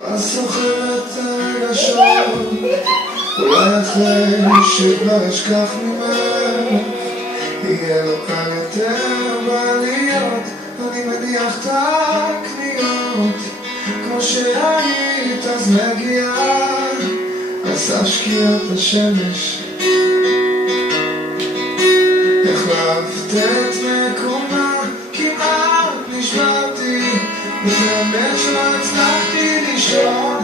את זוכרת את הרגשות, אולי אחרי שכבר אשכח ממנו יהיה לו קל יותר בעליות. אני מניח את הקניות כמו שהיית אז מגיעה על סף שקיעות השמש. החלפת את מקומה, כמעט נשברתי, באמת שלא הצלחתי לישון.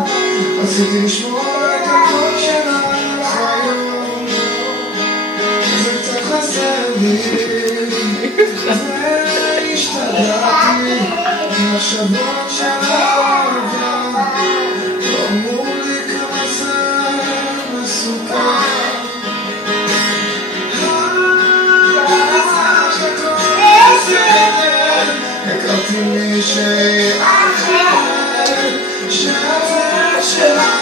רציתי לשמור את הקול שלך היום, זה קצת חסר לי, והשתגעתי עם השבועות של העבר. לא אמרו לי כמה זה מסוכן. הכרתי מישהי אחרת שהצבע שלה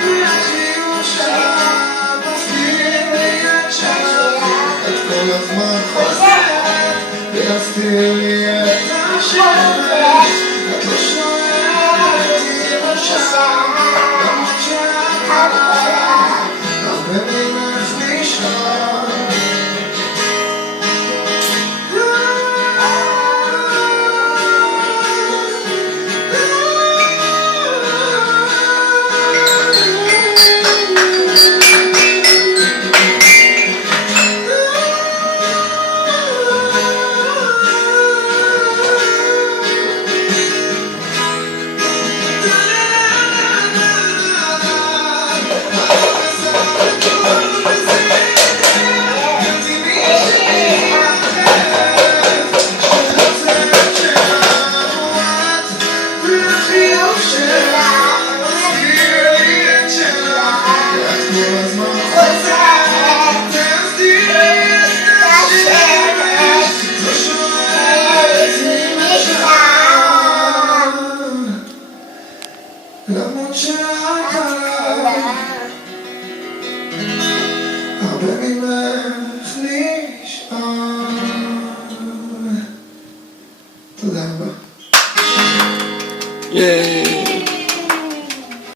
והחיוך שלה מזכיר לי את שלך. את כל הזמן חוזרת להסתיר לי את השמש. את לא שואלת אם השעה למרות שאת עליי הרבה ממך נשאר. למרות שאת עליי